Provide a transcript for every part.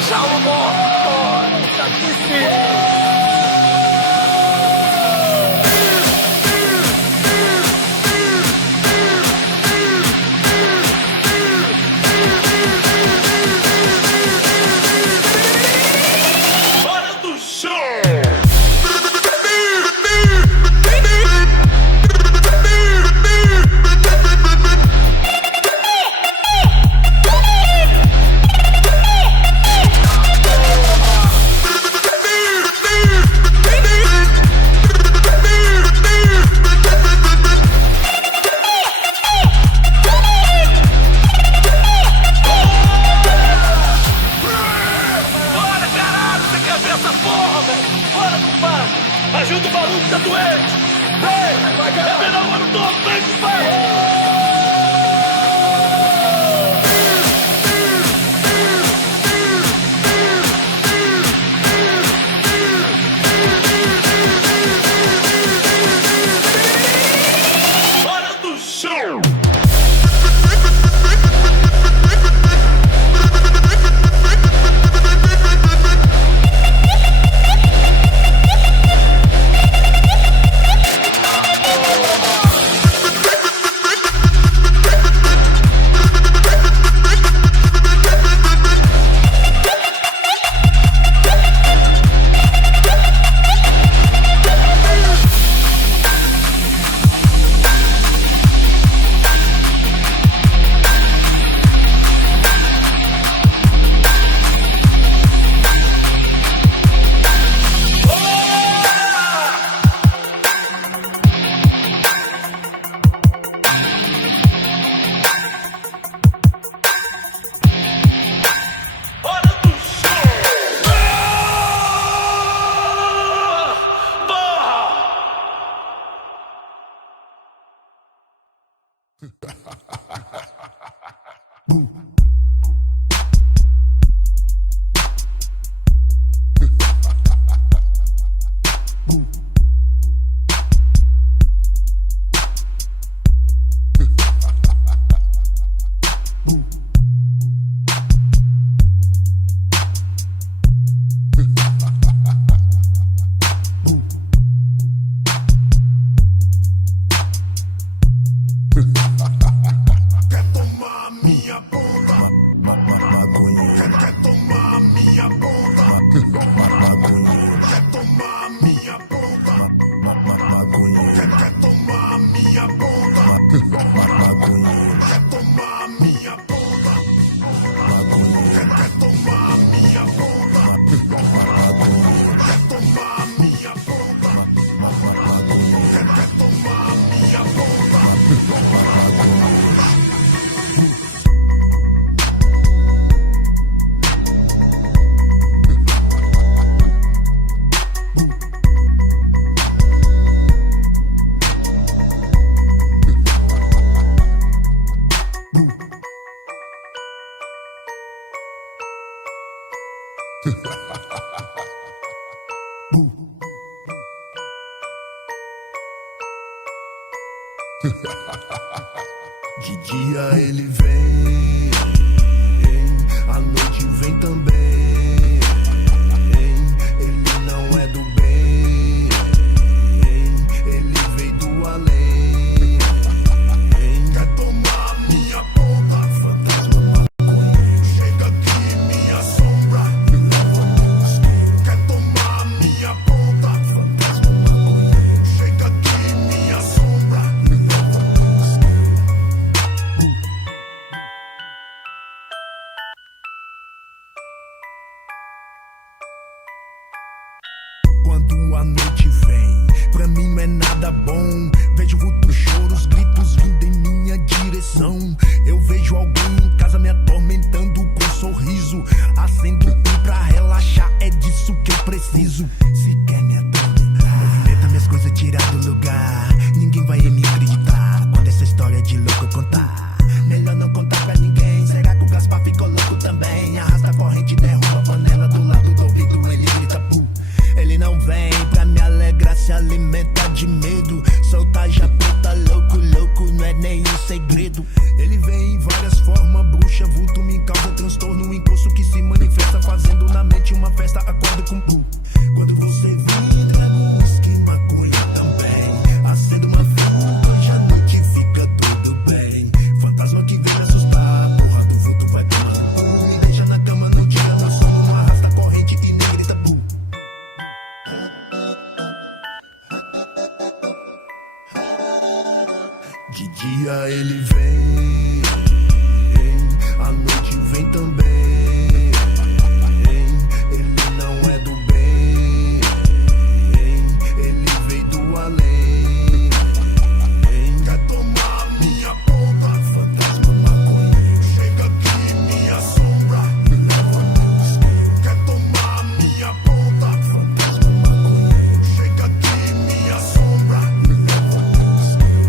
já o morto, tá aqui sim. Ajuda o maluco, tá doente! Vem! Vai, cara! Vem no ano todo! Vem, compadre! De dia ele vem, à noite vem também. Ele não é do bem, ele veio do além. Quer tomar minha ponta, fantasma maconheiro. Chega aqui, minha sombra, me leva no isqueiro. Quer tomar minha ponta, fantasma maconheiro. Chega aqui, minha sombra, me leva no isqueiro. Quando a noite vem, pra mim não é nada bom. Vejo vultos, choros, gritos vindo em minha direção. Eu vejo alguém em casa me atormentando com um sorriso. Acendo um pra relaxar, é disso que eu preciso. Se quer me atormentar, movimenta minhas coisas, tira do lugar. Ninguém vai me acreditar quando essa história de louco eu contar. Melhor não contar pra ninguém. Será que o Gaspar ficou louco também? Arrasta a corrente, derruba a panela do lado do ouvido. Ele grita pu. Ele não vem pra me alegrar, se alimenta de medo. Solta já preta, louco, louco, não é nenhum segredo. Ele vem em várias formas, bruxa, vulto, me causa transtorno, um encosto que se manifesta fazendo misturado com blue. Quando você vem, trago whisky, maconha também. Acendo uma fuga, hoje a noite fica tudo bem. Fantasma que vem me assustar, porra do vulto vai tomando cu. Me deixa na cama no dia, meu sono não arrasta corrente e nem grita bu. De dia ele vem, à noite vem também. Ele não é do bem, ele veio do além. Quer tomar minha ponta? Fantasma maconheiro, chega aqui, me assombra, me leva no isqueiro. Quer tomar minha ponta? Fantasma maconheiro, chega aqui, me assombra, me leva no isqueiro.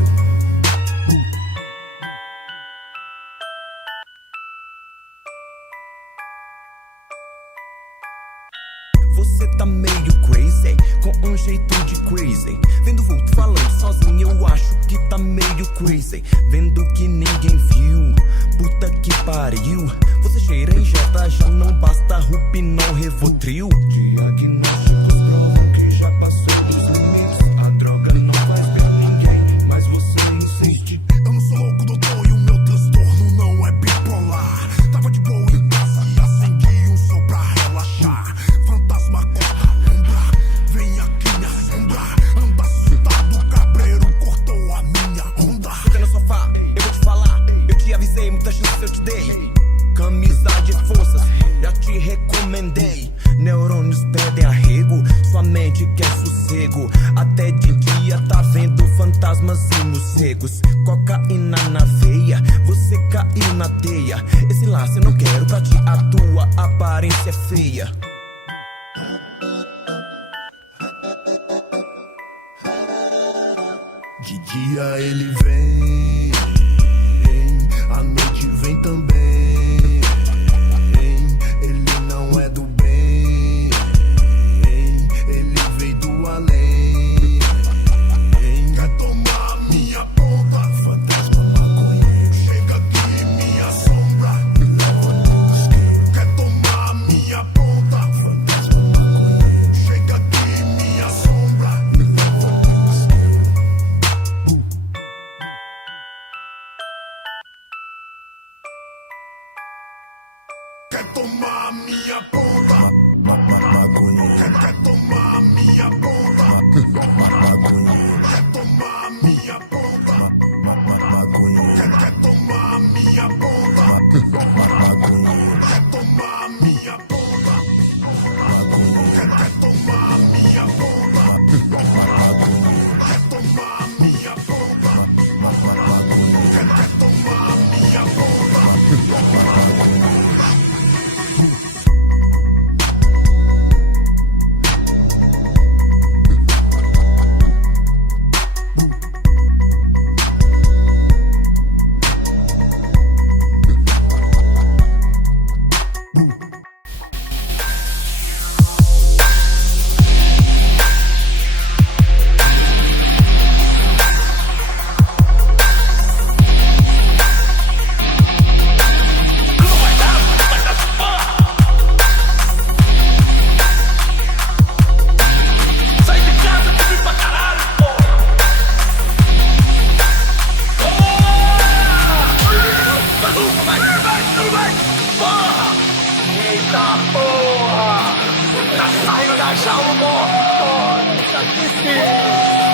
Você tá meio crazy, com um jeito de crazy. Vendo vulto falando sozinho, eu acho que tá meio crazy. Vendo que ninguém viu, puta que pariu. Você cheira e injeta, já não basta Rupinol, Rivotril. Diagnósticos provam que já passou dos limites. A droga não faz bem a ninguém, mas você insiste. Eu não sou louco, doutor, e o meu transtorno não é bipolar. Tava de boa em casa e acendi um som pra relaxar. Fantasma corta ombra, vem aqui me assombrar. Anda assustado, cabreiro cortou a minha onda. Fica no sofá, eu vou te falar. Eu te avisei, muitas chances eu te dei. Camisa de forças, já te recomendei. Neurônios pedem arrego, sua mente quer sossego. Até de dia tá vendo fantasmas e morcegos. Cocaína na veia, você caiu na teia. Esse laço eu não quero pra ti, a tua aparência é feia. De dia ele vem, à noite vem também. Ele não é do bem, ele veio do além. Quer tomar minha ponta? Fantasma maconheiro, chega aqui, me assombra, me leva no isqueiro. Quer tomar minha ponta? Fantasma maconheiro, chega aqui, me assombra, me leva no isqueiro. Quer tomar minha ponta? Maconheiro. Quer tomar minha ponta? Maconheiro. Quer tomar minha ponta? Maconheiro. Quer tomar minha ponta? Maconheiro. Quer tomar minha ponta? Maconheiro. Quer tomar minha ponta? Maconheiro. Quer tomar minha ponta? Maconheiro. Quer tomar minha ponta? Maconheiro. Sai de casa que vim pra caralho, porra! Vai! Porra! Eita porra! Tá saindo da jaula, morto! Tá aqui sim!